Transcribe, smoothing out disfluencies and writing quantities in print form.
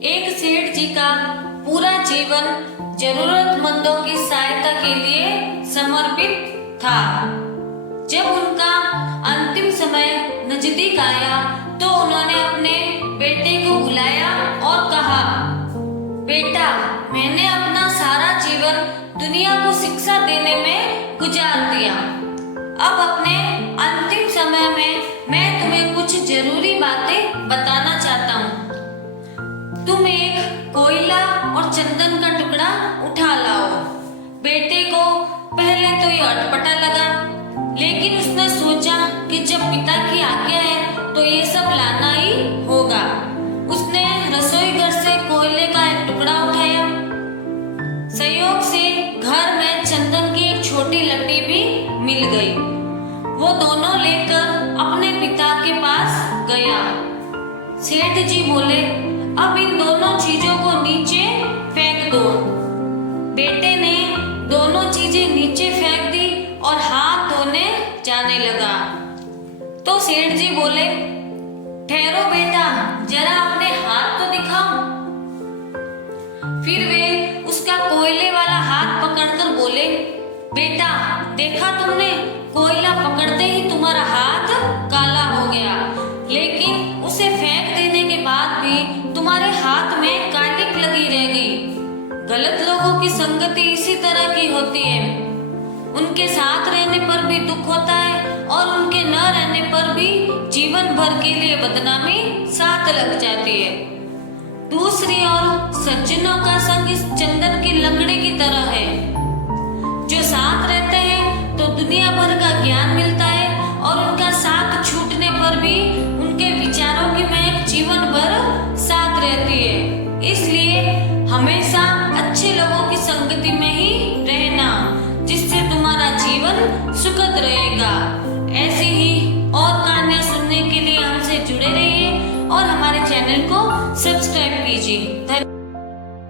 एक सेठ जी का पूरा जीवन जरूरतमंदों की सहायता के लिए समर्पित था। जब उनका अंतिम समय नजदीक आया तो उन्होंने अपने बेटे को बुलाया और कहा, बेटा, मैंने अपना सारा जीवन दुनिया को शिक्षा देने में गुजार दिया। अब अपने अंतिम समय में मैं तुम्हें कुछ जरूरी बातें बताना चाहता हूँ। तुम एक कोयला और चंदन का टुकड़ा उठा लाओ। बेटे को पहले तो ये अटपटा लगा, लेकिन उसने सोचा कि जब पिता की आज्ञा है तो ये सब लाना ही होगा। उसने रसोई घर से कोयले का एक टुकड़ा उठाया। संयोग से घर में चंदन की एक छोटी लट्टी भी मिल गई। वो दोनों लेकर अपने पिता के पास गया। सेठ जी बोले, अब इन दोनों चीजों को नीचे फेंक दो। बेटे ने दोनों चीजें नीचे फेंक दी और हाथ धोने जाने लगा। तो सेठ जी बोले, ठहरो बेटा, जरा अपने हाथ तो दिखाओ। फिर वे उसका कोयले वाला हाथ पकड़कर बोले, बेटा, देखा तुमने, कोयला पकड़ते ही तुम्हारा हाथ काला हो गया, लेकिन उसे फेंक देने के बाद भी तुम्हारे हाथ में कालिक लगी रह गई। गलत लोगों की संगति इसी तरह की होती है। उनके साथ रहने पर भी दुख होता है और उनके न रहने पर भी जीवन भर के लिए बदनामी साथ लग जाती है। दूसरी ओर सज्जनों का संग इस चंदन की लकड़ी की तरह है। जो साथ रहते हैं तो दुनिया भर का ज्ञान मिलता है और उनका साथ छूटने पर भी उनके विचारों की महक जीवन भर साथ रहती है। इसलिए हमेशा अच्छे लोगों की संगति में ही रहना, जिससे तुम्हारा जीवन सुखद रहेगा। ऐसी ही और कहानियां सुनने के लिए हमसे जुड़े रहिए और हमारे चैनल को सब्सक्राइब कीजिए। धन्यवाद।